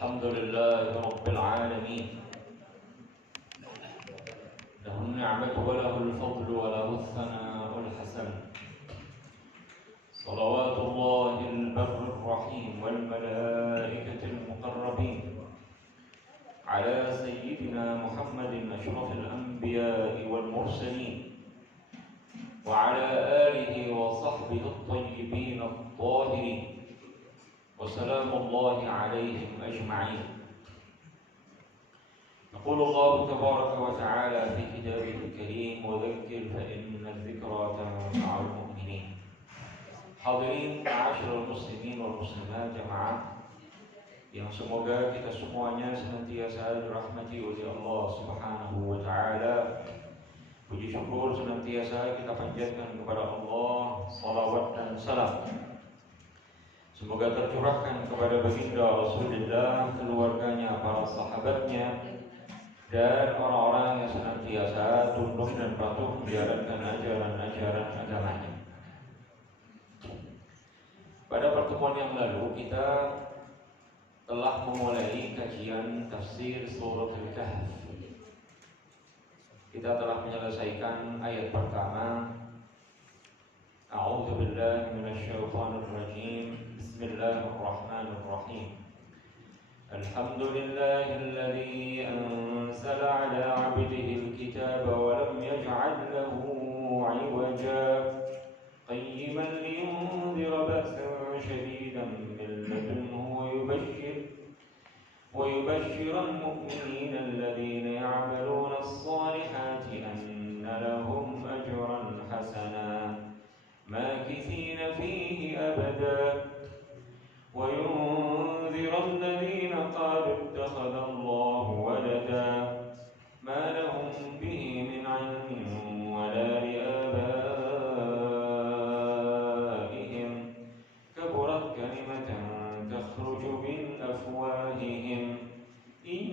الحمد لله رب العالمين، له النعمة وله الفضل وله الثناء الحسن. صلوات الله البر الرحيم والملائكة المقربين على سيدنا محمد أشرف الأنبياء والمرسلين، وعلى آله وصحبه الطيبين الطاهرين، وسلام الله عليهم أجمعين. يقول الله تبارك وتعالى في كتابه الكريم: وذكر فإن الذكرى تنفع المؤمنين. Hadirin ma'asyiral muslimin wal muslimat jamaah yang semoga kita semuanya senantiasa dirahmati oleh Allah Subhanahu wa taala. Puji syukur senantiasa kita panjatkan kepada Allah, salawat dan salam semoga tercurahkan kepada baginda Rasulullah, keluarganya, para sahabatnya, dan orang-orang yang senantiasa tunduk dan patuh menjalankan ajaran-ajaran agamanya. Pada pertemuan yang lalu kita telah memulai kajian tafsir surat Al-Kahf. Kita telah menyelesaikan ayat pertama. A'udzu billahi minasyaitonir rajim. Bismillahirrahmanirrahim. Alhamdulillahilladzi anzala 'ala 'abdihi al-kitaba wa lam yaj'al lahu 'iwaja qayyiman liyunzira ba'san shadidan min ladunhu ويبشر المؤمنين الذين يعملون الصالحات أن لهم أجرا حسنا ماكثين فيه أبدا وينذر الذين قالوا اتخذ الله ولدا ما لهم به من علم ولا لآبائهم كبرت كلمة تخرج من أفواههم إن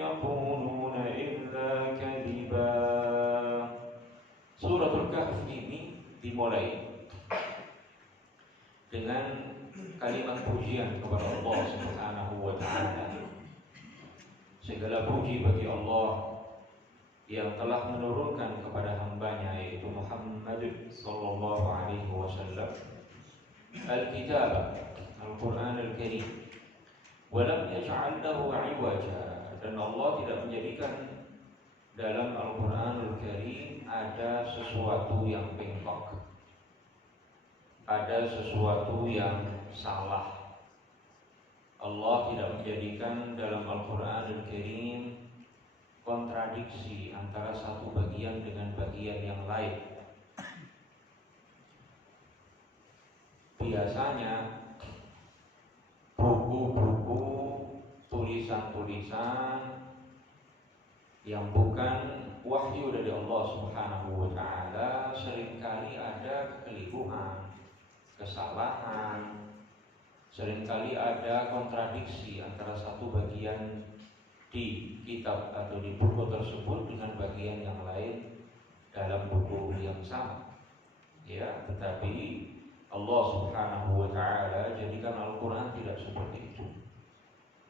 يقولون إلا كذبا. Suratul Kahf ini dimulai dengan kalimat pujian kepada Allah Subhanahu wa taala. Segala puji bagi Allah yang telah menurunkan kepada hambanya, yaitu Muhammad sallallahu alaihi wasallam, Al-Kitab, Al-Quran Al-Karim, wa lam yaj'al lahu 'iwaja, dan Allah tidak menjadikan dalam Al-Quran Al-Karim ada sesuatu yang bengkok, ada sesuatu yang salah. Allah tidak menjadikan dalam Al-Quran Al-Karim kontradiksi antara satu bagian dengan bagian yang lain. Biasanya buku-buku, tulisan-tulisan yang bukan wahyu dari Allah Subhanahu wa taala seringkali ada kekeliruan, kesalahan, seringkali ada kontradiksi antara satu bagian di kitab atau di buku tersebut dengan bagian yang lain dalam buku yang sama. Ya, tetapi Allah Subhanahu wa taala jadikan Al-Qur'an tidak seperti itu.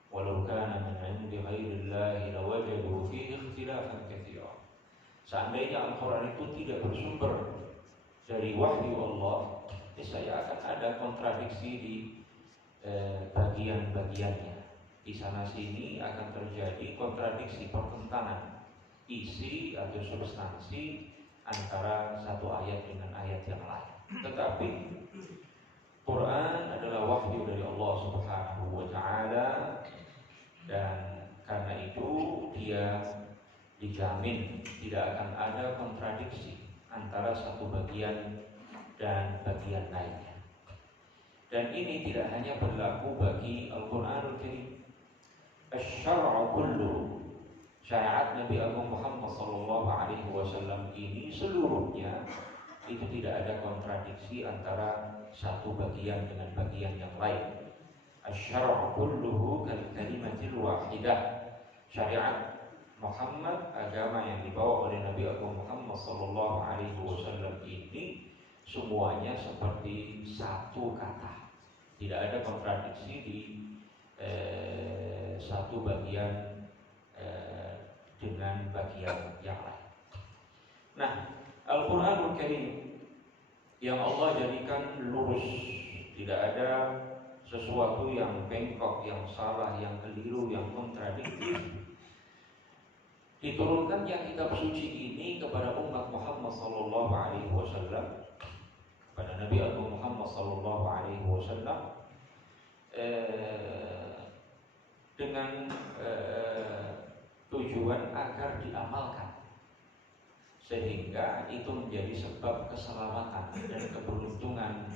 Walau kana min 'indi ghairillahi lawajadu fihi ikhtilafan katsira. Seandainya Al-Qur'an itu tidak bersumber dari wahyu Allah, niscaya akan ada kontradiksi di bagian-bagiannya. Di sana sini akan terjadi kontradiksi, pertentangan isi atau substansi antara satu ayat dengan ayat yang lain. Tetapi Quran adalah wahyu dari Allah Subhanahu wa taala, dan karena itu dia dijamin tidak akan ada kontradiksi antara satu bagian dan bagian lainnya. Dan ini tidak hanya berlaku bagi Al-Quranul Karim. Asy-syar'u kullu, syariat Nabi Agung Muhammad sallallahu alaihi wasallam ini seluruhnya itu tidak ada kontradiksi antara satu bagian dengan bagian yang lain. Asy-syar'u kulluhu kal-kalimatil wahidah. Syariat Muhammad, agama yang dibawa oleh Nabi Agung Muhammad sallallahu alaihi wasallam ini semuanya seperti satu kata. Tidak ada kontradiksi di satu bagian dengan bagian yang lain. Nah, Al-Quranul Karim yang Allah jadikan lurus, tidak ada sesuatu yang bengkok, yang salah, yang keliru, yang kontradiktif. Diturunkannya kitab suci ini kepada umat Muhammad sallallahu alaihi wasallam, kepada Nabi Agung Muhammad sallallahu alaihi wasallam, dengan tujuan agar diamalkan, sehingga itu menjadi sebab keselamatan dan keberuntungan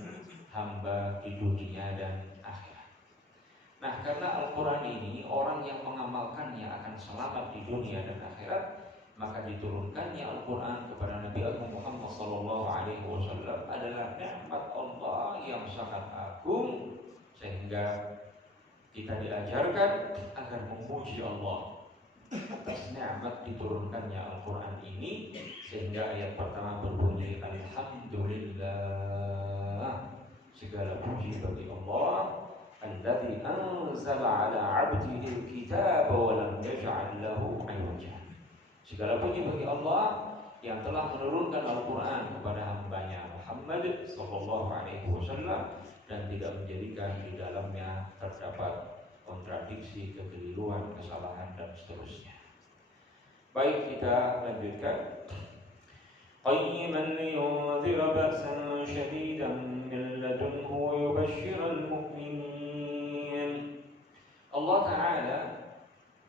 hamba di dunia dan akhirat. Nah, karena Al-Quran ini orang yang mengamalkannya akan selamat di dunia dan akhirat, maka diturunkannya Al-Quran kepada Nabi Agung Muhammad SAW adalah nikmat Allah yang sangat agung, sehingga kita diajarkan agar memuji Allah atas nikmat diturunkannya Al-Quran ini, sehingga ayat pertama berbunyi Alhamdulillah, segala puji bagi Allah, alladzi anzala ala 'abdihi al-kitaba wa lam yaj'al lahu 'iwaja. Segala puji bagi Allah yang telah menurunkan Al-Quran kepada hambanya Muhammad sallallahu alaihi wasallam dan tidak menjadikan di dalamnya terdapat kontradiksi, kekeliruan, kesalahan dan seterusnya. Baik, kita lanjutkan. Qayyiman liyunzira ba'san syadidan min ladunhu wa yubashshiral mu'minin. Allah Ta'ala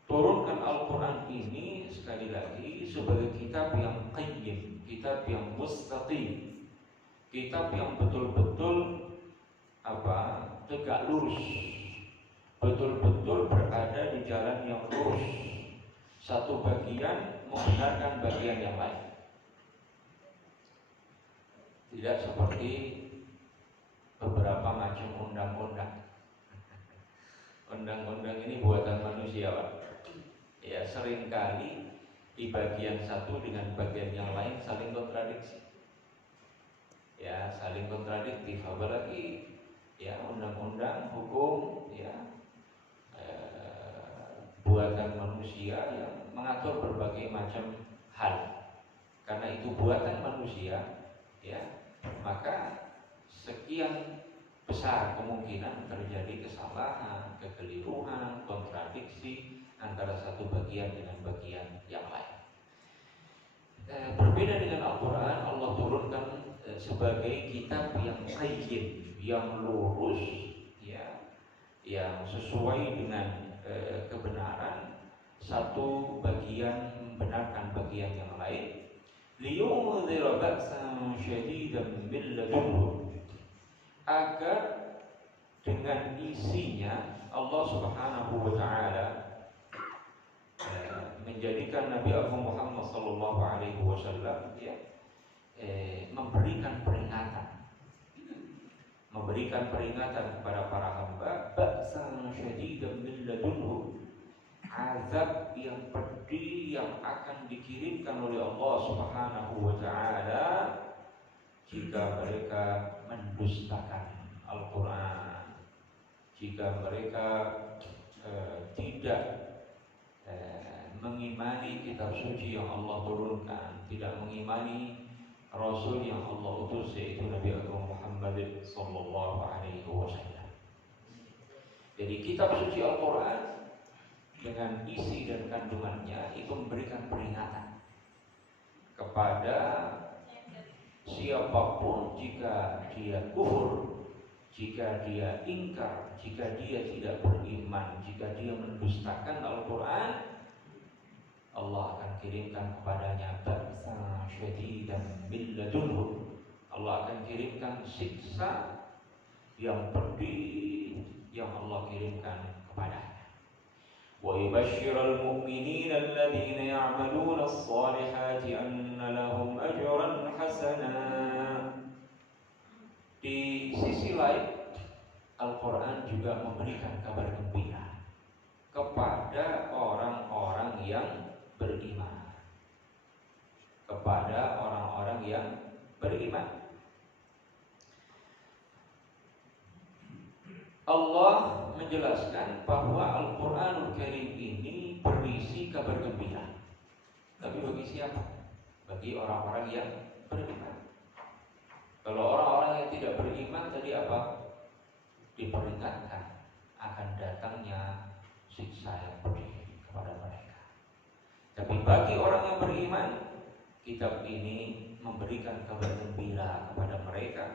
turunkan Al-Quran ini sekali lagi sebagai kitab yang qayyim, kitab yang mustaqim, kitab yang betul-betul tegak lurus, betul-betul berada di jalan yang lurus. Satu bagian membenarkan bagian yang lain. Tidak seperti beberapa macam undang-undang. Undang-undang ini buatan manusia, Pak. Ya, seringkali di bagian satu dengan bagian yang lain saling kontradiksi. Ya, saling kontradiktif. Apalagi ya undang-undang, hukum, ya buatan manusia yang mengatur berbagai macam hal. Karena itu buatan manusia, ya, maka sekian besar kemungkinan terjadi kesalahan, kekeliruan, kontradiksi antara satu bagian dengan bagian yang lain. Berbeda dengan Al-Quran, Allah turunkan sebagai kitab yang qayyim, yang lurus, ya, yang sesuai dengan kebenaran. Satu bagian membenarkan bagian yang lain. Liyunzira ba'san syadidan min ladunhu, agar dengan isinya Allah Subhanahu wa taala menjadikan Nabi Agung Muhammad sallallahu alaihi wasallam memberikan peringatan kepada para hamba, ba'san syadidan min ladunhu, azab yang pedih yang akan dikirimkan oleh Allah Subhanahu wa taala jika mereka mendustakan Al-Quran, jika mereka tidak mengimani kitab suci yang Allah turunkan, tidak mengimani Rasul yang Allah utus, yaitu Nabi Agung Muhammad sallallahu alaihi wasallam. Jadi kitab suci Al-Quran dengan isi dan kandungannya itu memberikan peringatan kepada siapapun jika dia kufur, jika dia ingkar, jika dia tidak beriman, jika dia mendustakan Al-Quran, Allah akan kirimkan kepadanya ba'san syadidan min ladunhu. Allah akan kirimkan siksa yang pedih yang Allah kirimkan kepadanya. Wa yubashshiral mu'minina alladhina ya'maluna as-salihati anna lahum ajran hasana. Di sisi lain, Al-Quran juga memberikan kabar gembira kepada orang-orang yang beriman. Kepada orang-orang yang beriman. Allah menjelaskan bahwa Al-Quranul Karim ini berisi kabar gembira. Tapi bagi siapa? Bagi orang-orang yang beriman. Kalau orang-orang yang tidak beriman tadi apa? Diperingatkan akan datangnya siksa yang pedih kepada mereka. Tapi bagi orang yang beriman, kitab ini memberikan kabar gembira kepada mereka.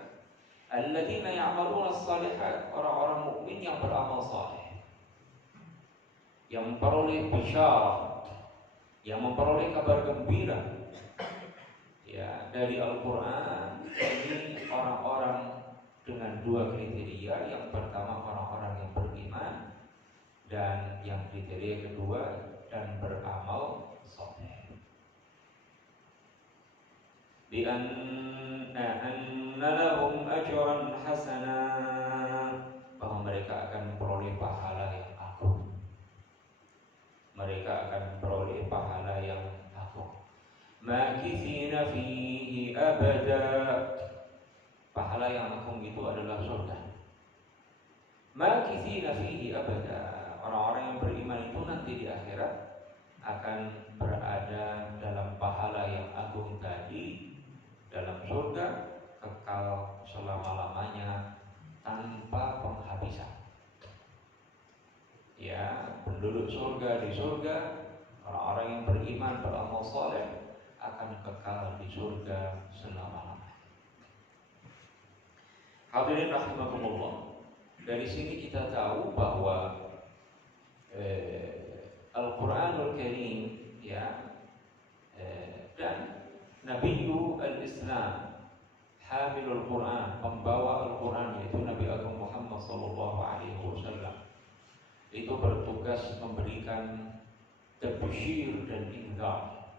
Alladzina ya'maluna as-shalihat, orang-orang mukmin yang beramal saleh, yang memperoleh bisyarah, yang memperoleh kabar gembira ya dari Al-Qur'an. Ini orang-orang dengan dua kriteria. Yang pertama orang-orang yang beriman, dan yang kriteria kedua dan beramal saleh. Bi anna lahum ajran hasana, bahwa mereka akan memperoleh pahala yang agung. Mereka akan memperoleh pahala yang agung. Makithina fihi abada, pahala yang agung itu adalah surga. Makithina fihi abada, orang-orang yang beriman itu nanti di akhirat akan berada dalam pahala yang agung tadi, dalam surga kekal selama-lamanya tanpa penghabisan. Ya, penduduk surga di surga, orang-orang yang beriman beramal saleh akan kekal di surga selama-lamanya. Hadirin rahimakumullah, dari sini kita tahu bahwa Al-Quranul Karim ya dan Nabiyyu al-Islam, Hamilul Quran, pembawa Al-Quran, yaitu Nabi Agung Muhammad SAW, itu bertugas memberikan tabsyir dan inzar,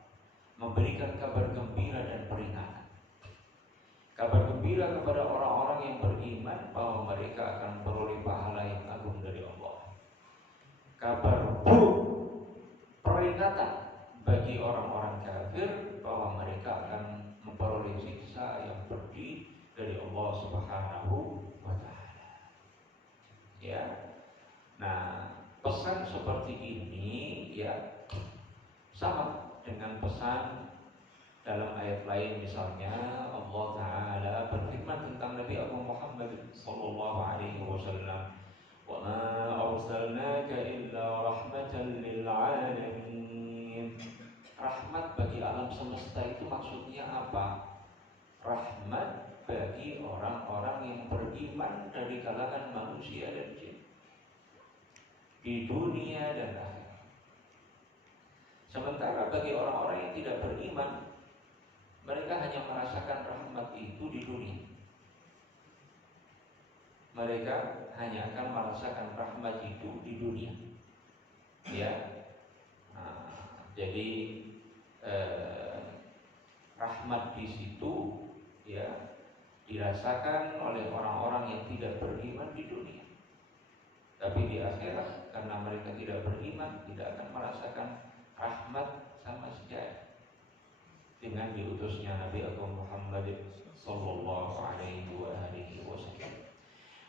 memberikan kabar gembira dan peringatan. Kabar gembira kepada orang-orang yang beriman bahwa mereka akan memperoleh pahala yang agung dari Allah. Kabar buruk, peringatan bagi orang-orang kafir bahwa mereka akan memperoleh siksa yang pedih dari Allah Subhanahu wa taala. Ya. Nah, pesan seperti ini ya sama dengan pesan dalam ayat lain. Misalnya Allah taala berfirman tentang Nabi Agung Muhammad sallallahu alaihi wasallam, "Wa ma arsalnaka illa rahmatan lil alamin." Rahmat bagi alam semesta itu maksudnya apa? Rahmat bagi orang-orang yang beriman dari kalangan manusia dan jin, di dunia dan akhirat. Sementara bagi orang-orang yang tidak beriman, mereka hanya merasakan rahmat itu di dunia. Mereka hanya akan merasakan rahmat itu di dunia. Ya. Nah, jadi rahmat di situ ya dirasakan oleh orang-orang yang tidak beriman di dunia. Tapi di akhirat, karena mereka tidak beriman, tidak akan merasakan rahmat sama sekali dengan diutusnya Nabi Agung Muhammad sallallahu alaihi wasallam.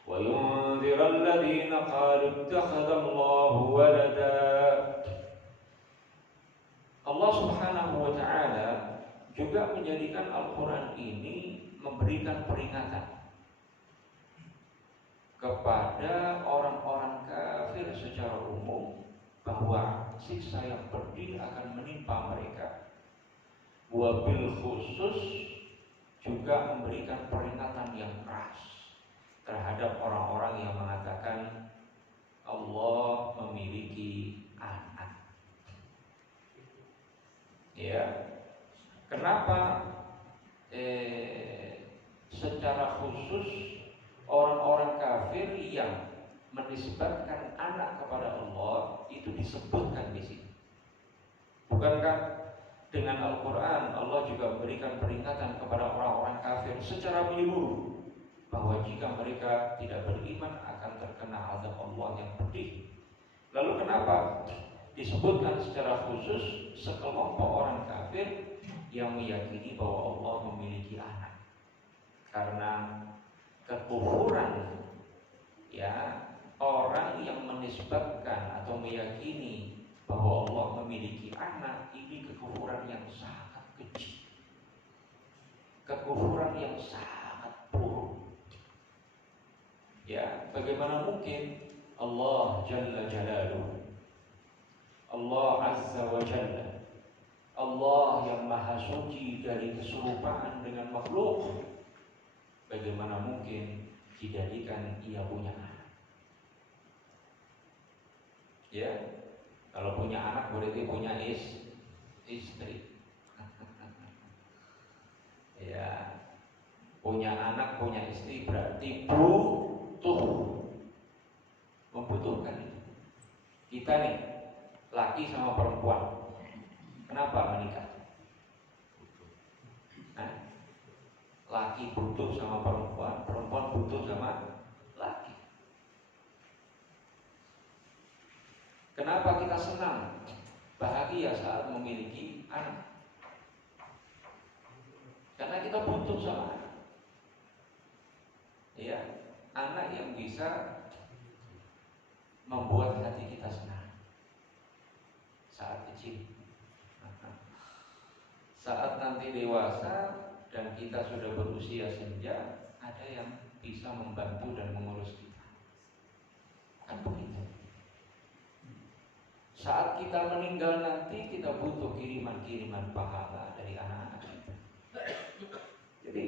Wa yunzira alladziina qalu ittakhadallahu walada. Allah Subhanahu wa taala juga menjadikan Al-Qur'an ini memberikan peringatan kepada orang-orang kafir secara umum bahwa siksa yang pedih akan menimpa mereka. Wabil khusus juga memberikan peringatan yang keras terhadap orang-orang yang mengatakan Allah memiliki anak. Ya, kenapa? Secara khusus orang-orang kafir yang menisbatkan anak kepada Allah itu disebutkan di sini. Bukankah dengan Al-Quran Allah juga memberikan peringatan kepada orang-orang kafir secara menyeluruh bahwa jika mereka tidak beriman akan terkena azab Allah yang pedih. Lalu kenapa disebutkan secara khusus sekelompok orang kafir yang meyakini bahwa Allah memiliki anak? Karena kekufuran ya orang yang kekufuran yang sangat keji, kekufuran yang sangat buruk. Ya, bagaimana mungkin Allah Jalla Jalaluhu, Allah Azza wa Jalla, Allah yang maha suci dari keserupaan dengan makhluk, bagaimana mungkin dijadikan ia punya anak? Ya, kalau punya anak berarti punya istri. Ya, punya anak, punya istri berarti membutuhkan itu. Kita nih, laki sama perempuan, kenapa menikah? Nah, laki butuh sama perempuan, perempuan butuh sama laki. Kenapa kita senang, bahagia saat memiliki anak? Karena kita butuh sama anak. Ya, anak yang bisa membuat hati kita senang saat kecil. Saat nanti dewasa dan kita sudah berusia senja, ada yang bisa membantu dan mengurus kita. Kan begitu. Saat kita meninggal nanti, kita butuh kiriman-kiriman pahala dari anak-anak kita. Jadi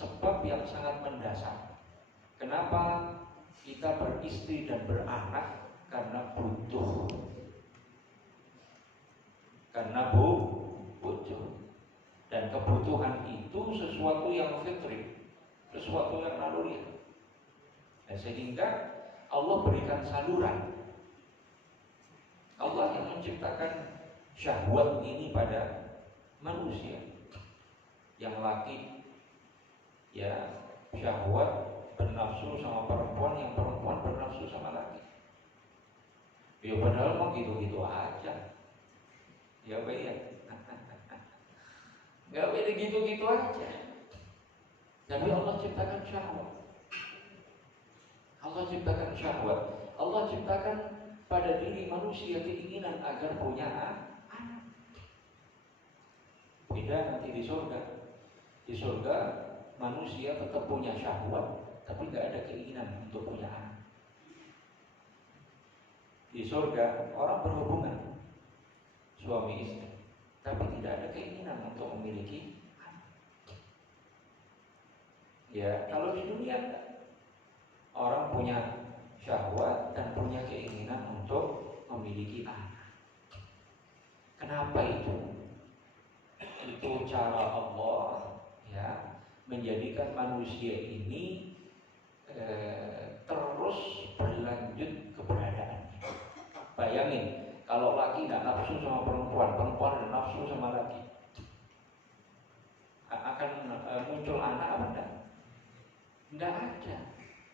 sebab yang sangat mendasar kenapa kita beristri dan beranak, karena butuh, karena butuh. Dan kebutuhan itu sesuatu yang fitri, sesuatu yang naluri. Sehingga Allah berikan saluran. Allah yang menciptakan syahwat ini pada manusia. Yang laki, ya, syahwat bernafsu sama perempuan, yang perempuan bernafsu sama laki. Ya padahal mah gitu-gitu aja. Ya baik. Gak beda gitu-gitu aja. Tapi Allah ciptakan syahwat. Allah ciptakan syahwat. Allah ciptakan pada diri manusia keinginan agar punya anak. Beda nanti di surga. Di surga manusia tetap punya syahwat, tapi gak ada keinginan untuk punya anak. Di surga orang berhubungan suami istri, tapi tidak ada keinginan untuk memiliki anak. Ya, kalau di dunia orang punya syahwat dan punya keinginan untuk memiliki anak. Kenapa itu? Itu cara Allah, ya, menjadikan manusia ini terus berlanjut keberadaannya. Bayangin, kalau laki tidak nafsu sama perempuan, perempuan tidak nafsu sama laki, akan muncul anak apa enggak? Enggak ada.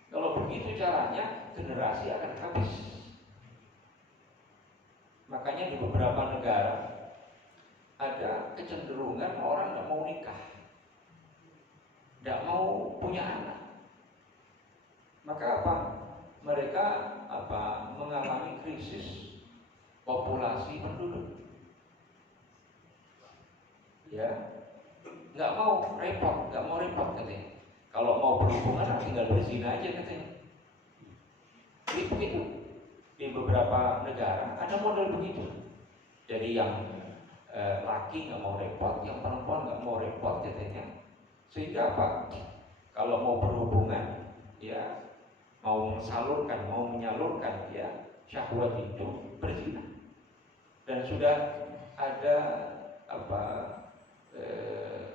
Kalau begitu caranya, generasi akan habis. Makanya di beberapa negara ada kecenderungan orang tidak mau nikah, tidak mau punya anak. Maka apa? Mereka mengalami krisis populasi penduduk. Ya, nggak mau repot katanya. Kalau mau berhubungan tinggal berzina aja katanya. Jadi begitu. Di beberapa negara ada model begitu. Jadi yang laki nggak mau repot, yang perempuan nggak mau repot katanya. Sehingga apa? Kalau mau berhubungan, ya, mau mensalurkan, mau menyalurkan, ya, syahwat itu berzina. Dan sudah ada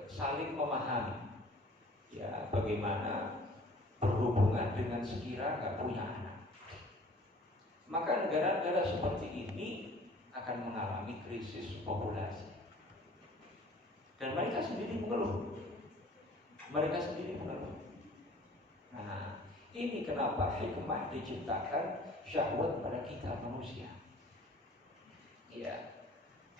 saling memahami, ya, bagaimana berhubungan dengan sekira nggak punya anak. Maka negara-negara seperti ini akan mengalami krisis populasi. Dan mereka sendiri mengeluh. Nah, ini kenapa hikmah diciptakan syahwat pada kita manusia. Ya,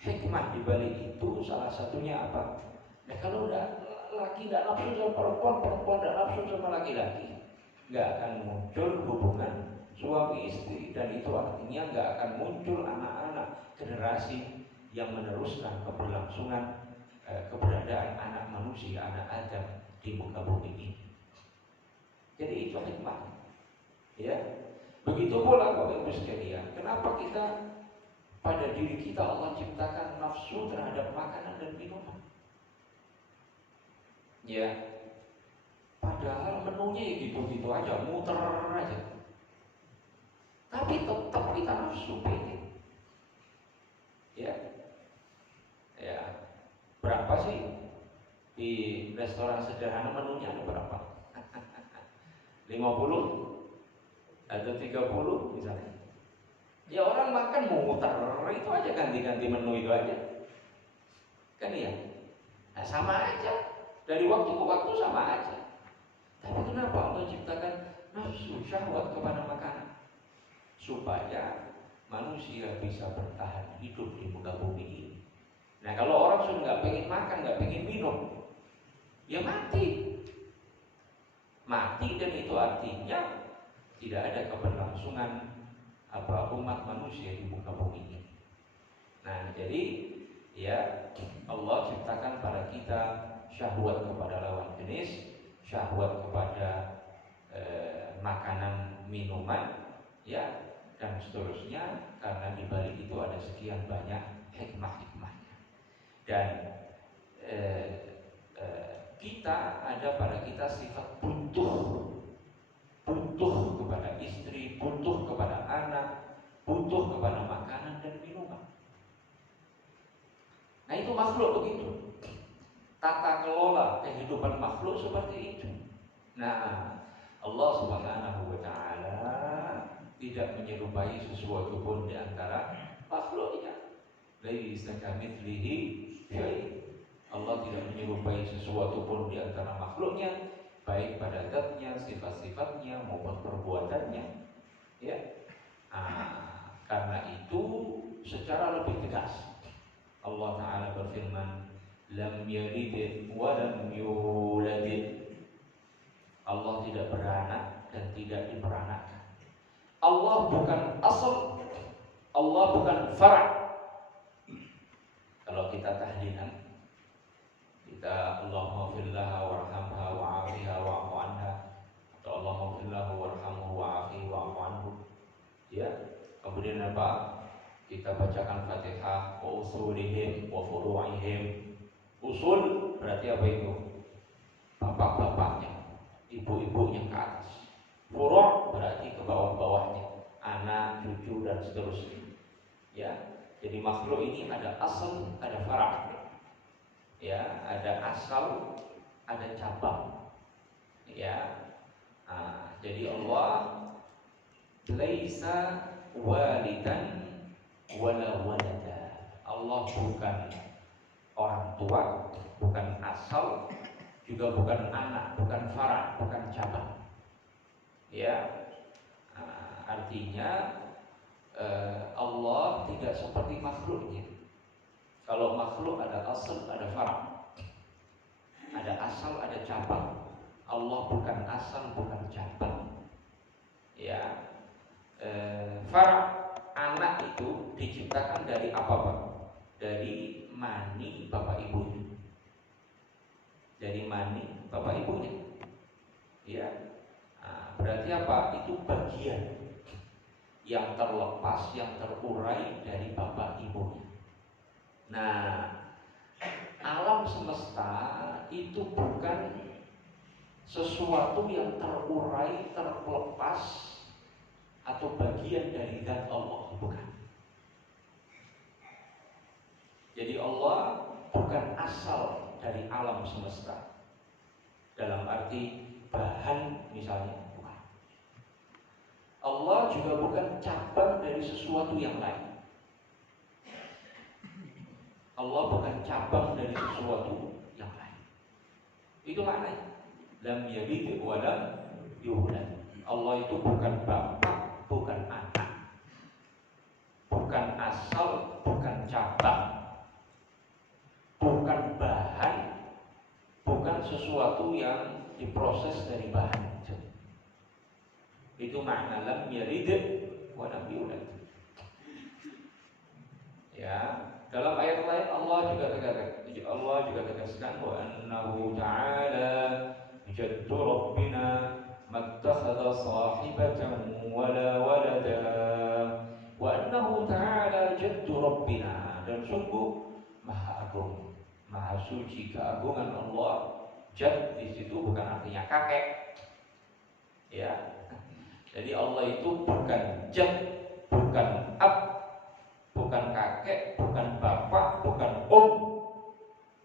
hikmah dibalik itu salah satunya apa? Nah, kalau laki tidak nafsu sama perempuan, perempuan tidak nafsu sama laki-laki, nggak akan muncul hubungan suami istri, dan itu artinya nggak akan muncul anak-anak generasi yang meneruskan keberlangsungan keberadaan anak manusia, anak Adam di muka bumi ini. Jadi itu hikmah. Ya, begitu pula Bapak Ibu sekalian, kenapa kita pada diri kita Allah ciptakan nafsu terhadap makanan dan minuman? Ya, padahal menunya ya gitu-gitu aja, muter aja. Tapi tetap kita nafsu pengen. Ya, ya. Berapa sih di restoran sederhana menunya ada berapa? 50 atau 30 misalnya. Ya orang makan muter itu aja, ganti-ganti menu itu aja. Kan ya? Nah, sama aja. Dari waktu ke waktu sama aja. Tapi kenapa Allah ciptakan nafsu syahwat kepada makanan? Supaya manusia bisa bertahan hidup di muka bumi ini. Nah kalau orang sudah nggak pengen makan, nggak pengen minum, ya mati. Mati, dan itu artinya tidak ada keberlangsungan umat manusia di muka bumi ini. Nah jadi ya Allah ciptakan pada kita syahwat kepada lawan jenis, syahwat kepada makanan, minuman, ya, dan seterusnya, karena di balik itu ada sekian banyak hikmah-hikmahnya. Dan kita ada pada kita sifat butuh kepada istri, butuh kepada anak, butuh kepada makanan dan minuman. Nah itu makhluk begitu. Tata kelola kehidupan makhluk seperti itu. Nah Allah Subhanahu wa Ta'ala tidak menyerupai sesuatu pun di antara makhluknya. Laisa kamitslihi syai'. Allah tidak menyerupai sesuatu pun di antara makhluknya, baik pada zatnya, sifat-sifatnya maupun perbuatannya. Ya. Karena itu secara lebih tegas Allah Ta'ala berfirman, lam yalid wa lam yulad. Allah tidak beranak dan tidak diperanakkan. Allah bukan asal, Allah bukan fara'. Kalau kita tahlilan, kita Allahumma fillaha warhamha wa'afiha wa'fu anha, atau Allahumma fillahu warhamhu wa'afihi wa'fu anhu. Ya, kemudian apa? Kita bacakan Fatihah, wa usulihim wa furu'ihim. Usul berarti apa itu? Bapak-bapaknya, ibu-ibunya ke atas. Furu' berarti ke bawah-bawahnya, anak, cucu, dan seterusnya. Ya, jadi makhluk ini ada asal, ada fara'. Ya, ada asal, ada cabang. Ya, jadi Allah laisa walidan wala walada. Allah bukan orang tua, bukan asal, juga bukan anak, bukan fara', bukan cabang. Ya, artinya Allah tidak seperti makhluknya. Kalau makhluk ada asal, ada fara', ada asal, ada cabang. Allah bukan asal, bukan cabang. Ya, fara', anak itu diciptakan dari apa, Pak? Dari mani bapak ibunya. Dari mani bapak ibunya. Ya, berarti apa? Itu bagian yang terlepas, yang terurai dari bapak ibunya. Nah, alam semesta itu bukan sesuatu yang terurai, terlepas, atau bagian dari zat Allah, bukan. Jadi Allah bukan asal dari alam semesta, dalam arti bahan misalnya, bukan. Allah juga bukan cabang dari sesuatu yang lain. Allah bukan cabang dari sesuatu yang lain. Itu maknanya. Lam yalid wa lam yulad. Allah itu bukan bapak, bukan anak, bukan asal, bukan cabang, bukan bahan, bukan sesuatu yang diproses dari bahan. Itu makna lam yalid wa lam yulad. Ya, dalam ayat lain Allah juga tegaskan wa annahu ta'ala jaddu rabbina mattakhadha sahibatan wala walada wa annahu ta'ala jaddu rabbina, dan sungguh maha agung, maha suci keagungan Allah. Jad di situ bukan artinya kakek, ya. Jadi Allah itu bukan jad, bukan ab, bukan kakek, bukan bapak, bukan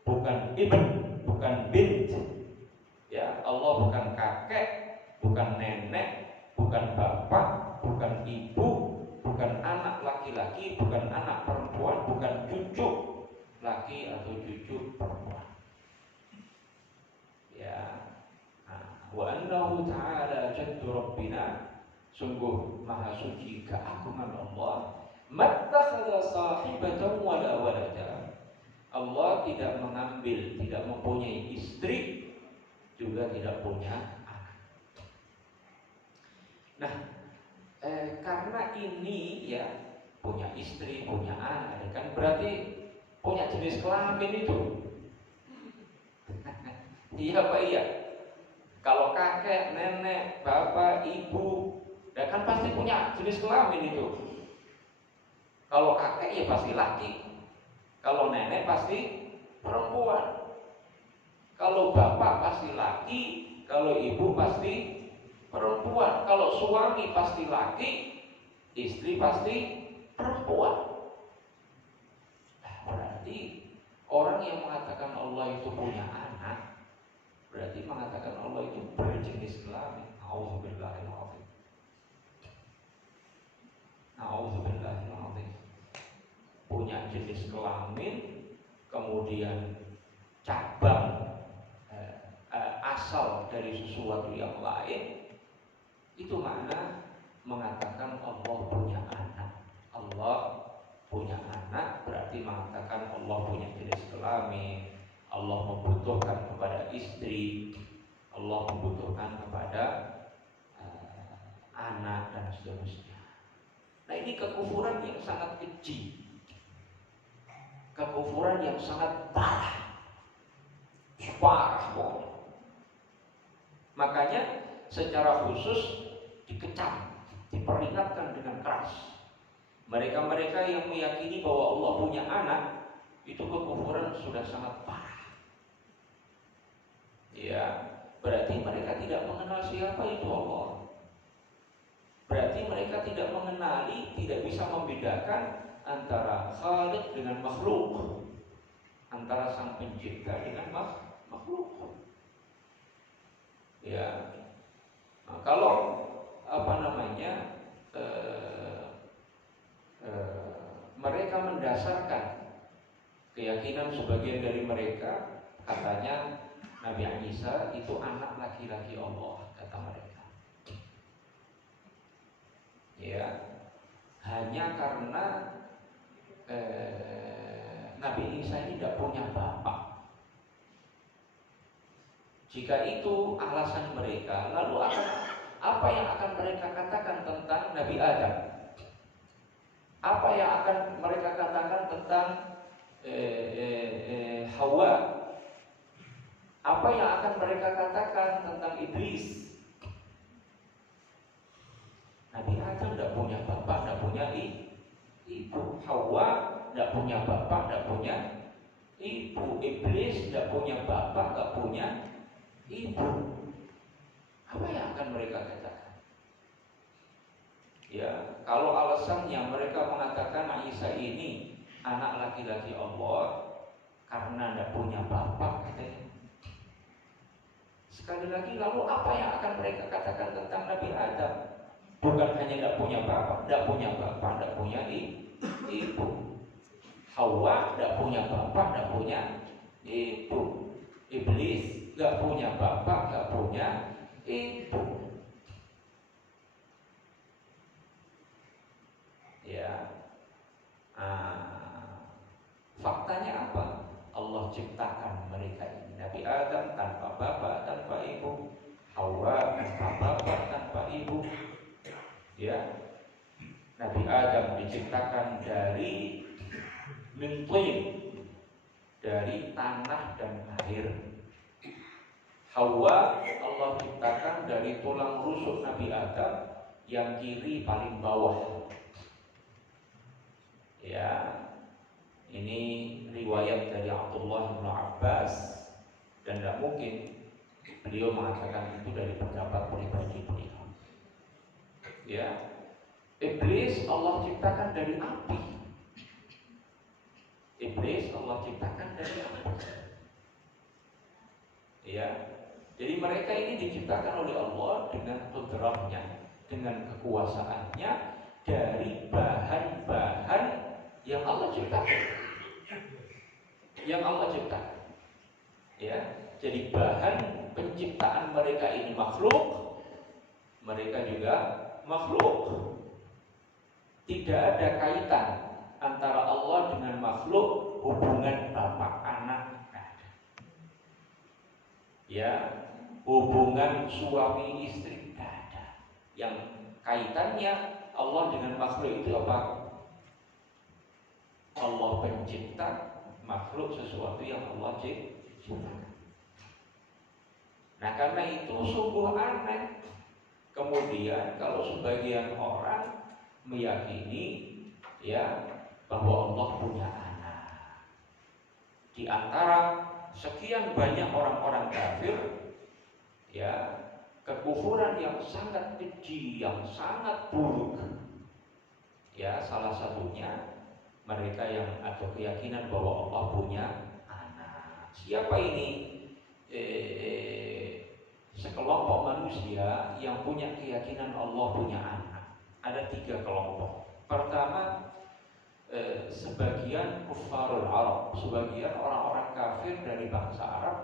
bukan ibn, bukan bint. Ya, Allah bukan kakek, bukan nenek, bukan bapak, bukan ibu, bukan anak laki-laki, bukan anak perempuan, bukan cucu laki atau cucu perempuan. Ya, wa annahu ta'ala jaddu rabbina, sungguh maha suci keagungan Allah. Mattakhadha sahibatan wala walada, Allah tidak mengambil, tidak mempunyai istri, juga tidak punya anak. Nah, karena ini ya, punya istri, punya anak, kan berarti punya jenis kelamin itu. Iya Pak, iya. Kalau kakek, nenek, bapak, ibu, ya kan pasti punya jenis kelamin itu. Kalau kakek ya pasti laki, kalau nenek pasti perempuan, kalau bapak pasti laki, kalau ibu pasti perempuan, kalau suami pasti laki, istri pasti perempuan. Nah, berarti orang yang mengatakan Allah itu punya anak, berarti mengatakan Allah itu berjenis kelamin. Auzubillahiminadzalik. Auzubillahiminadzalik. Punya jenis kelamin, kemudian cabang asal dari sesuatu yang lain, itu makna mengatakan Allah punya anak. Allah punya anak berarti mengatakan Allah punya jenis kelamin, Allah membutuhkan kepada istri, Allah membutuhkan kepada anak dan seterusnya. Nah, ini kekufuran yang sangat keji, kekufuran yang sangat parah pokoknya. Makanya secara khusus dikecam, diperingatkan dengan keras. Mereka-mereka yang meyakini bahwa Allah punya anak, itu kekufuran sudah sangat parah. Ya, berarti mereka tidak mengenal siapa itu Allah. Berarti mereka tidak mengenali, tidak bisa membedakan antara Khaliq dengan makhluk, antara sang pencipta dengan makhluk. Ya, nah, kalau mereka mendasarkan keyakinan sebagian dari mereka, katanya Nabi Isa itu anak laki-laki Allah, kata mereka. Ya, hanya karena Nabi Isa ini tidak punya bapak. Jika itu alasan mereka, lalu apa yang akan mereka katakan tentang Nabi Adam? Apa yang akan mereka katakan tentang Hawa? Apa yang akan mereka katakan tentang Iblis? Nabi Adam tidak punya bapak, tidak punya ibu. Hawa tidak punya bapak, tidak punya ibu. Iblis tidak punya bapak, tidak punya ibu. Apa yang akan mereka katakan? Ya, kalau alasannya mereka mengatakan Isa ini anak laki-laki Allah karena tidak punya bapak, katanya. Sekali lagi, lalu apa yang akan mereka katakan tentang Nabi Adam? Bukan hanya tidak punya bapak, tidak punya ibu. Hawa tidak punya bapak, tidak punya ibu. Iblis tidak punya bapak, tidak punya ibu. Ya, faktanya apa? Allah ciptakan mereka ini. Nabi Adam tanpa bapak, tanpa ibu. Hawa tanpa bapak, tanpa ibu. diciptakan dari mintin, dari tanah dan air. Hawa Allah ciptakan dari tulang rusuk Nabi Adam yang kiri paling bawah. Ya, ini riwayat dari Abdullah bin Abbas, dan tidak mungkin beliau mengatakan itu dari pendapat pribadi beliau. Ya, iblis Allah ciptakan dari api. Iblis Allah ciptakan dari api. Ya, jadi mereka ini diciptakan oleh Allah dengan qudrahnya, dengan kekuasaannya, dari bahan-bahan yang Allah ciptakan. Yang Allah ciptakan. Ya, jadi bahan penciptaan mereka ini makhluk, mereka juga makhluk. Tidak ada kaitan antara Allah dengan makhluk, hubungan bapak anak. Ya, hubungan suami istri tidak ada. Yang kaitannya Allah dengan makhluk itu apa? Allah pencipta, makhluk sesuatu yang Allah ciptakan. Nah, karena itu sungguh aneh. Kemudian kalau sebagian orang meyakini ya bahwa Allah punya anak. Di antara sekian banyak orang-orang kafir, ya, kekufuran yang sangat keji, yang sangat buruk. Ya, salah satunya mereka yang ada keyakinan bahwa Allah punya anak. Siapa ini? Sekelompok manusia yang punya keyakinan Allah punya anak. Ada 3 kelompok. Pertama, sebagian kuffarul Arab, sebagian orang-orang kafir dari bangsa Arab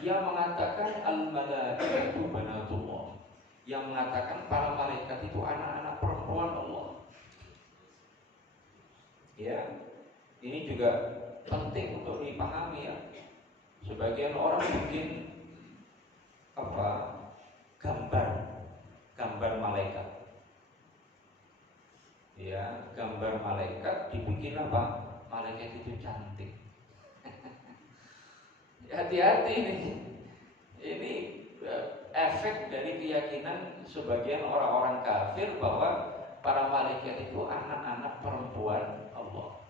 yang mengatakan al-malaikatu banatullah, yang mengatakan para malaikat itu anak-anak perempuan Allah. Ya, ini juga penting untuk dipahami ya. Sebagian orang bikin gambar malaikat. Ya, gambar malaikat dibikin apa? Malaikat itu cantik. Hati-hati ini. Ini efek dari keyakinan sebagian orang-orang kafir bahwa para malaikat itu anak-anak perempuan Allah.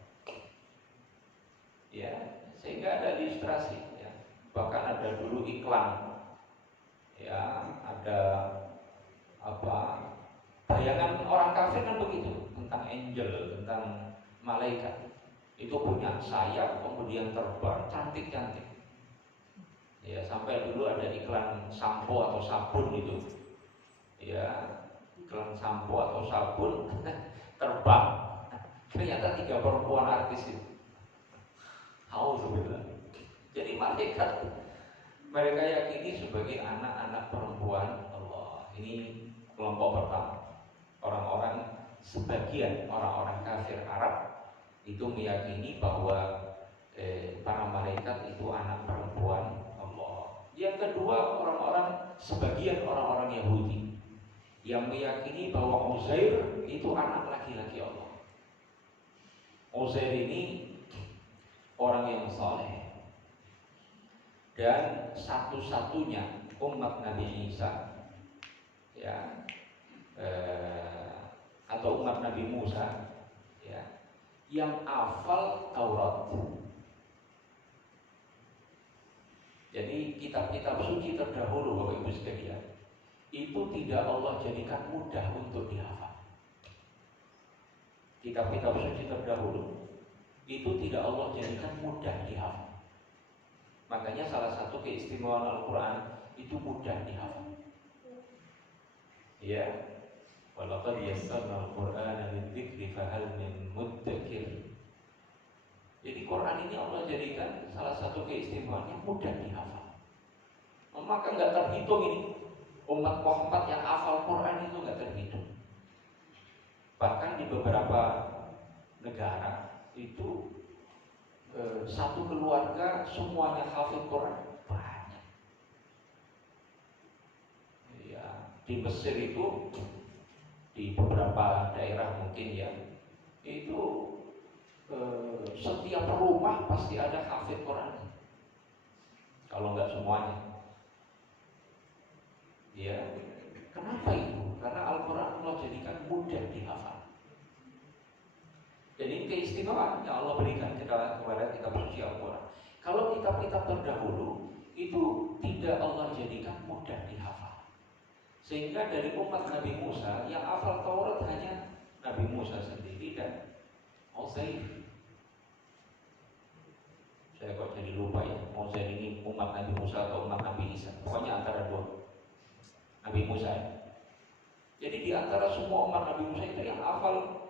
Ya, sehingga ada ilustrasi ya. Bahkan ada dulu iklan. Ya, ada apa? Bayangan orang kafir kan begitu tentang angel, tentang malaikat. Itu punya sayap, kemudian terbang, cantik-cantik. Ya, sampai dulu ada iklan sampo atau sabun itu. Ya, iklan sampo atau sabun terbang. Ternyata 3 perempuan artis itu. Alhamdulillah. Jadi malaikat mereka yakini sebagai anak-anak perempuan Allah. Ini kelompok pertama. Orang-orang, sebagian orang-orang kafir Arab itu meyakini bahwa para malaikat itu anak perempuan Allah. Yang kedua, sebagian orang-orang Yahudi yang meyakini bahwa Uzair itu anak laki-laki Allah. Uzair ini orang yang saleh dan satu-satunya umat Nabi Isa, ya, atau umat Nabi Musa, ya, yang hafal Taurat. Jadi kitab-kitab suci terdahulu, Bapak Ibu sekalian, itu tidak Allah jadikan mudah untuk dihafal. Kitab-kitab suci terdahulu itu tidak Allah jadikan mudah dihafal. Makanya salah satu keistimewaan Al-Quran itu mudah dihafal. Ya, walaqad yassarna al-Qur'ana lidzikri fahal min muddakir. Jadi Quran ini Allah jadikan salah satu keistimewaannya mudah dihafal. Maka nggak terhitung ini umat Muhammad yang hafal Quran itu nggak terhitung. Bahkan di beberapa negara itu satu keluarga semuanya hafal Quran banyak. Ya, di Mesir itu di beberapa daerah mungkin ya itu setiap rumah pasti ada hafid Quran. Kalau nggak semuanya. Ya, kenapa itu? Karena Al-Quran Allah jadikan mudah dihafal. Jadi keistimewaan yang Allah berikan kepada kitab suci Al-Quran. Kalau kitab-kitab terdahulu itu tidak Allah jadikan mudah dihafal. Sehingga dari umat Nabi Musa yang hafal Taurat hanya Nabi Musa sendiri dan Uzair. Saya kok jadi lupa ya, Uzair ini umat Nabi Musa atau umat Nabi Isa. Pokoknya antara dua. Nabi Musa. Jadi di antara semua umat Nabi Musa itu yang hafal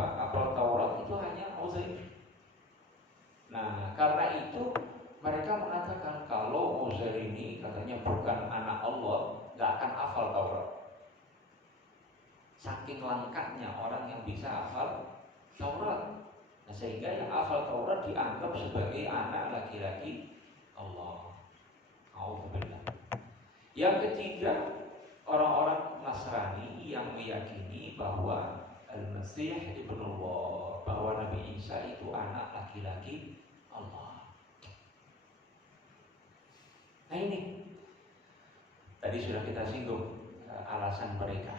hafal Taurat itu hanya Uzair. Nah, karena itu mereka mengatakan kalau Uzair ini katanya bukan anak Allah, nggak akan hafal Taurat. Saking lengkapnya orang yang bisa hafal Taurat. Nah, sehingga yang hafal Taurat dianggap sebagai anak laki-laki Allah. Yang ketiga, orang-orang Nasrani yang meyakini bahwa Al-Masih ibnullah, bahwa Nabi Isa itu anak laki-laki Allah. Nah ini tadi sudah kita singgung alasan mereka.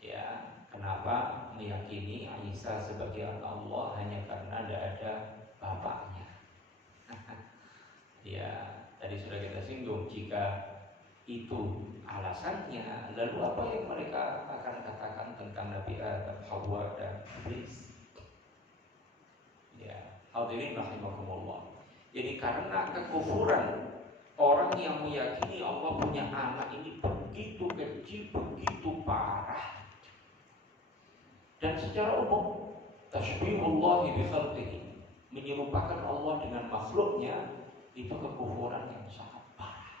Ya, kenapa meyakini Isa sebagai anak Allah hanya karena tidak ada bapaknya. Ya, tadi sudah kita singgung, jika itu alasannya, lalu apa yang mereka akan katakan tentang Nabi Adam, Hawa dan Iblis? Ya, hadirin rahimakumullah. Jadi karena kekufuran orang yang meyakini Allah punya anak ini begitu kecil, begitu parah. Dan secara umum tasbihullah bi khalqihi, menyerupakan Allah dengan makhluknya, itu kekufuran yang sangat parah.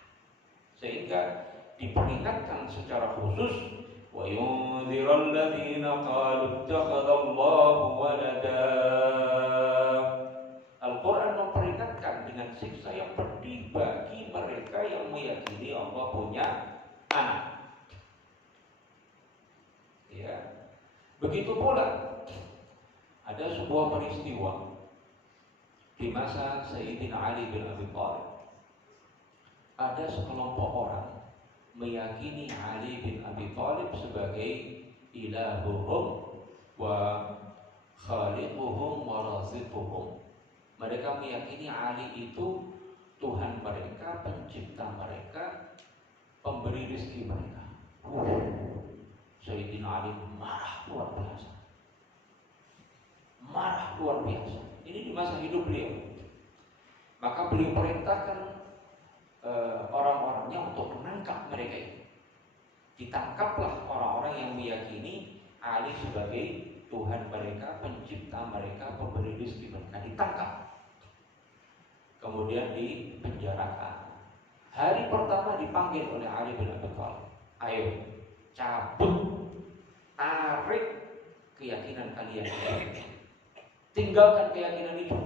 Sehingga diperingatkan secara khusus, wa yunzirul ladzina qalu ittakhadallahu walada. Al-Quran memperingatkan dengan siksa yang pedih bagi mereka yang meyakini Allah punya anak. Ya, begitu pula ada sebuah peristiwa di masa Sayyidina Ali bin Abi Thalib. Ada sekelompok orang meyakini Ali bin Abi Thalib sebagai ilahuhum wa khaliquhum wa raziquhum. Mereka meyakini Ali itu Tuhan mereka, pencipta mereka, pemberi rezeki mereka. Sayyidina Ali marah luar biasa. Marah luar biasa. Ini di masa hidup beliau. Maka beliau perintahkan orang-orangnya untuk menangkap mereka ini. Ditangkaplah orang-orang yang meyakini Ali sebagai Tuhan mereka, pencipta mereka, pemberi rezeki mereka. Ditangkap, kemudian dipenjarakan. Hari pertama dipanggil oleh Ali bin Abi Thalib. Ayo, cabut, tarik keyakinan kalian. Tinggalkan keyakinan itu.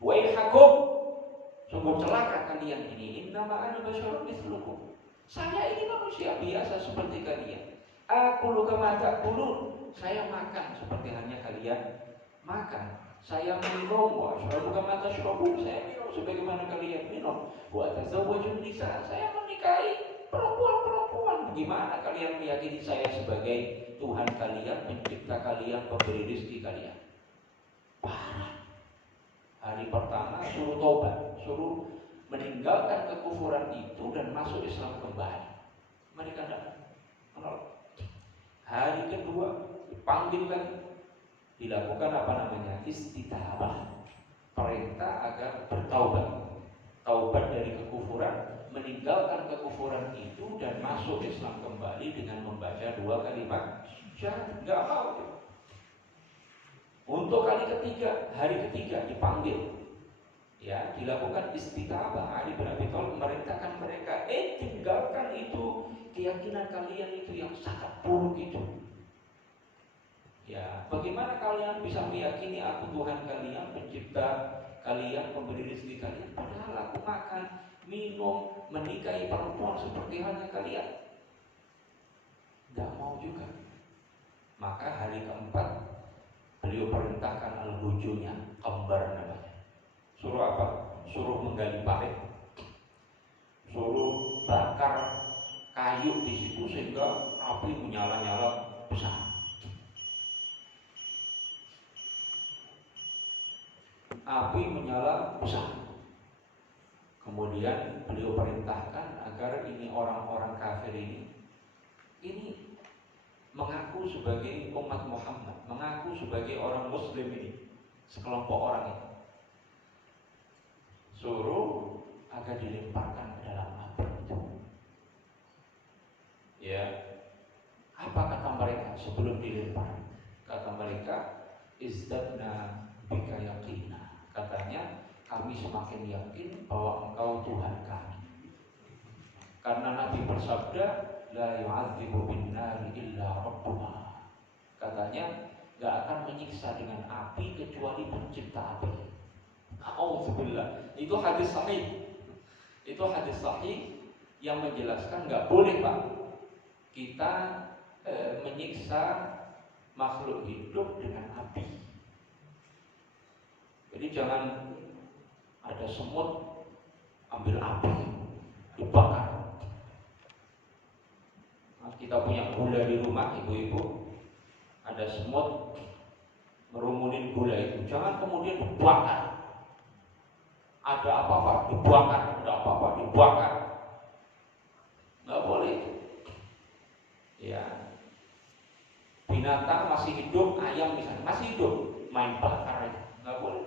Waihakum, sungguh celaka kalian ini. Innama ana basyarun mithlukum. Saya ini manusia biasa seperti kalian. Aku kama ta'kulun. Saya makan seperti halnya kalian makan. Saya minum, wa asyrabu kama tasyrabun. Saya minum sebagaimana kalian minum. Wa atazawwajun nisa. Saya menikahi perempuan-perempuan. Bagaimana kalian meyakini saya sebagai Tuhan kalian, pencipta kalian, pemberi rezeki kalian? Parah. Hari pertama suruh tobat, suruh meninggalkan kekufuran itu dan masuk Islam kembali. Mereka tidak menolak. Hari kedua dipanggil lagi, dilakukan apa namanya, istitabah, perintah agar bertaubat, taubat dari kekufuran, meninggalkan kekufuran itu dan masuk Islam kembali dengan membaca 2 kalimat syahadat. Nggak mau. Untuk kali ketiga, hari ketiga dipanggil, ya, dilakukan istitabah. Ali bin Abi Thalib memerintahkan mereka, tinggalkan itu keyakinan kalian itu yang sangat buruk itu. Ya, bagaimana kalian bisa meyakini aku Tuhan kalian, pencipta kalian, pemberi rezeki kalian, padahal aku makan, minum, menikahi perempuan seperti halnya kalian. Tidak mau juga. Maka hari keempat beliau perintahkan al-hujunya, kembar namanya. Suruh apa? Suruh menggali parit, suruh bakar kayu di situ sehingga api menyala-nyala besar. Api menyala besar. Kemudian beliau perintahkan agar ini orang-orang kafir ini mengaku sebagai umat Muhammad, mengaku sebagai orang Muslim ini, sekelompok orang ini. Suruh agar dilemparkan ke dalam api itu. Ya, apa kata mereka sebelum dilempar? Kata mereka, izdadna bika yaqina. Katanya, kami semakin yakin bahwa engkau Tuhan kami. Karena Nabi bersabda, la yu'adzibu bin nari illa rabbuha. Katanya gak akan menyiksa dengan api kecuali pencipta api. Auzubillah. Itu hadis sahih. Itu hadis sahih yang menjelaskan gak boleh Pak kita menyiksa makhluk hidup dengan api. Jadi jangan ada semut ambil api dibakar. Kita punya gula di rumah, ibu-ibu, ada semut merumunin gula itu, jangan kemudian dibakar. Ada apa-apa dibakar, ada apa-apa dibakar, nggak boleh. Ya, binatang masih hidup, ayam misalnya masih hidup, main bakar aja, nggak boleh,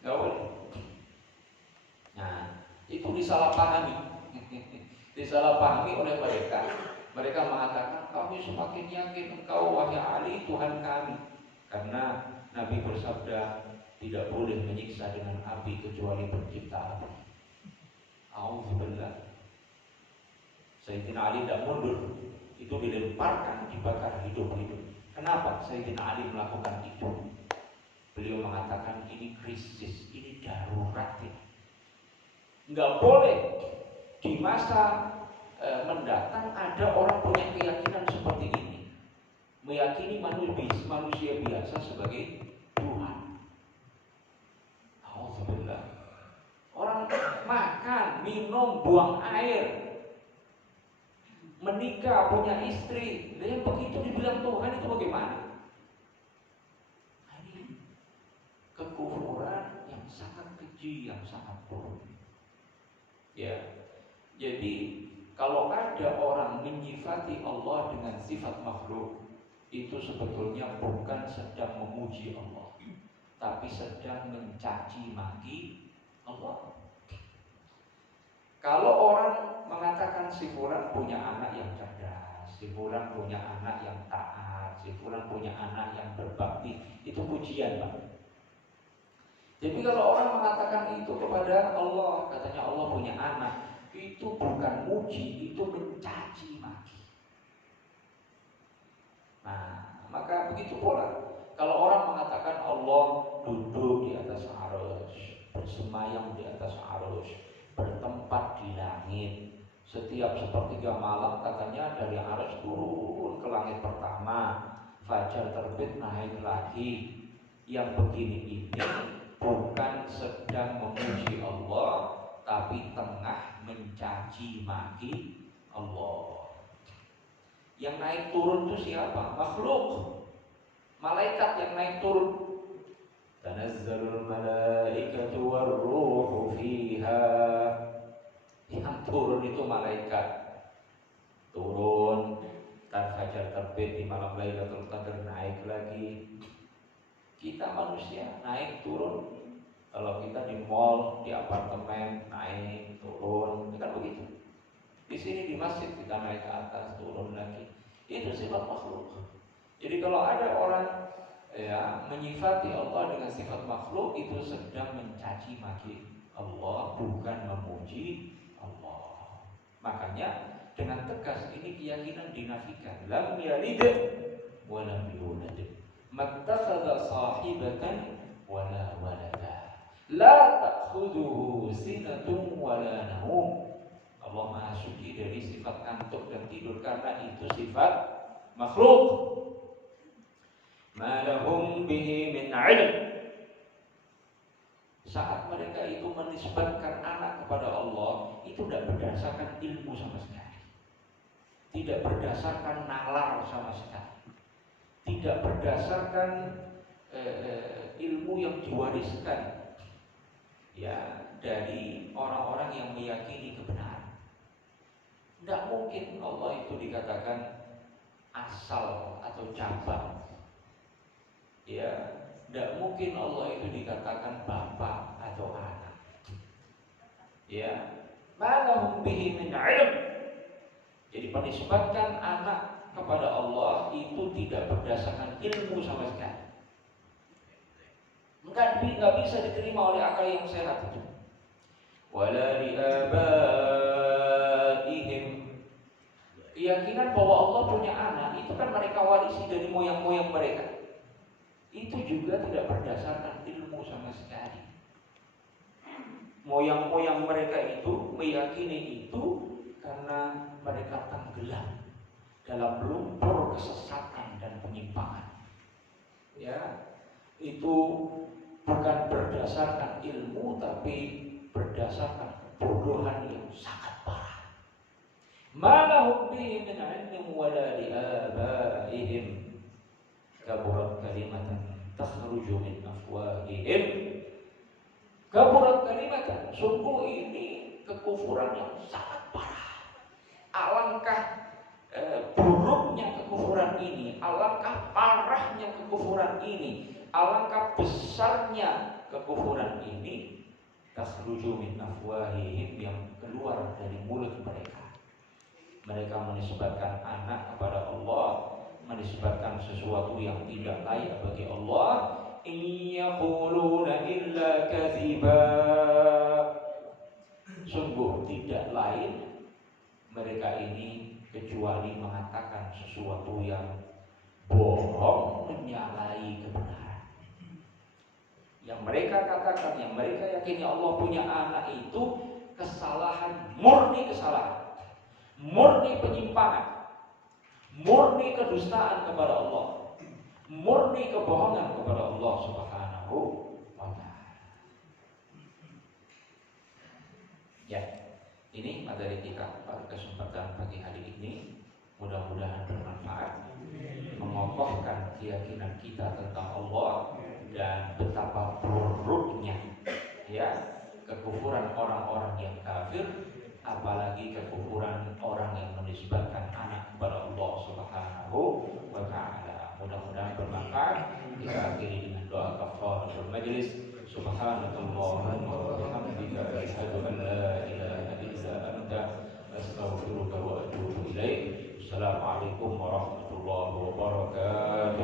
nggak boleh. Nah, itu disalahpahami. Disalahpahami oleh mereka. Mereka mengatakan kami semakin yakin engkau wahai Ali Tuhan kami. Karena Nabi bersabda tidak boleh menyiksa dengan api kecuali pencipta api. Auzubillah. Sayyidina Ali tidak mundur. Itu dilemparkan, dibakar hidup-hidup. Kenapa Sayyidina Ali melakukan itu? Beliau mengatakan ini krisis, ini darurat. Enggak boleh di masa mendatang ada orang punya keyakinan seperti ini, meyakini manusia biasa sebagai Tuhan. Alhamdulillah. Orang makan, minum, buang air, menikah, punya istri, yang begitu dibilang Tuhan itu bagaimana? Ini kekufuran yang sangat keji, yang sangat buruk. Ya. Jadi kalau ada orang menyifati Allah dengan sifat makhluk, itu sebetulnya bukan sedang memuji Allah, tapi sedang mencaci maki Allah. Kalau orang mengatakan si fulan punya anak yang cerdas, si fulan punya anak yang taat, si fulan punya anak yang berbakti, itu pujian Pak. Jadi kalau orang mengatakan itu kepada Allah, katanya Allah punya anak, itu bukan muji, itu mencaci maki. Nah, maka begitu pula kalau orang mengatakan Allah duduk di atas arasy, bersemayam di atas arasy, bertempat di langit, setiap sepertiga malam katanya dari arasy turun ke langit pertama, fajar terbit naik lagi. Yang begini ini bukan sedang memuji Allah, tapi tengah mencaci maki Allah. Yang naik turun itu siapa? Makhluk, malaikat yang naik turun. Tanazzalul malaikatu warruhu fiha. Yang turun itu malaikat. Turun, dan fajar terbit di malam Lailatul Qadar naik lagi. Kita manusia naik turun. Kalau kita di mall, di apartemen, naik, turun, kan begitu. Di sini di masjid kita naik ke atas, turun lagi. Itu sifat makhluk. Jadi kalau ada orang menyifati Allah dengan sifat makhluk, itu sedang mencaci maki Allah, bukan memuji Allah. Makanya dengan tegas ini keyakinan dinafikan. Lam yalid wa lam yulad. Mattakhadha sahibatan wala walada. La ta'khudhuhu sinatun wala naum. Allah Maha suci dari sifat ngantuk dan tidur, karena itu sifat makhluk. Ma lahum bihi min ilm. Saat mereka itu menisbatkan anak kepada Allah, itu tidak berdasarkan ilmu sama sekali, tidak berdasarkan nalar sama sekali, tidak berdasarkan ilmu yang diwariskan ya dari orang-orang yang meyakini kebenaran. Tidak mungkin Allah itu dikatakan asal atau cabang. Ya, tidak mungkin Allah itu dikatakan bapak atau anak. Ya, malahum bihi min ilm. Jadi menisbatkan anak kepada Allah itu tidak berdasarkan ilmu sama sekali. Enggak bisa diterima oleh akal yang sehat itu. Wala li abaihim. Keyakinan bahwa Allah punya anak itu kan mereka warisi dari moyang-moyang mereka. Itu juga tidak berdasarkan ilmu sama sekali. Moyang-moyang mereka itu meyakini itu karena mereka tenggelam dalam lumpur kesesatan dan penyimpangan. Ya, itu bukan berdasarkan ilmu tapi berdasarkan kebodohan yang sangat parah. Malahum bihi min ilmin wala li abaihim kaburat kalimatan takhruju min afwahihim. Kaburat kalimatan, sungguh ini kekufuran yang sangat parah. Alangkah buruknya kekufuran ini, alangkah parahnya kekufuran ini, alangkah besarnya kekufuran ini. Takhruju min afwahihim, yang keluar dari mulut mereka. Mereka menisbatkan anak kepada Allah, menisbatkan sesuatu yang tidak layak bagi Allah. Yaquluna illa kadziba. Sungguh tidak lain mereka ini kecuali mengatakan sesuatu yang bohong, menyalahi kebenaran. Yang mereka katakan, yang mereka yakini Allah punya anak itu kesalahan, murni kesalahan, murni penyimpangan, murni kedustaan kepada Allah, murni kebohongan kepada Allah Subhanahu wa ta'ala. Ya, ini materi kita pada kesempatan pagi hari ini. Mudah-mudahan bermanfaat, mengokohkan keyakinan kita tentang Allah dan betapa buruknya ya kekufuran orang-orang yang kafir, apalagi kekufuran orang yang menisbatkan anak kepada Allah Subhanahu wa ta'ala. Mudah-mudahan bermanfaat. Kita akhiri dengan doa kafaratul majlis. Subhanallahumma wa bihamdika asyhadu an la ilaha illa anta astaghfiruka wa atubu ilaik. Assalamualaikum warahmatullahi wabarakatuh.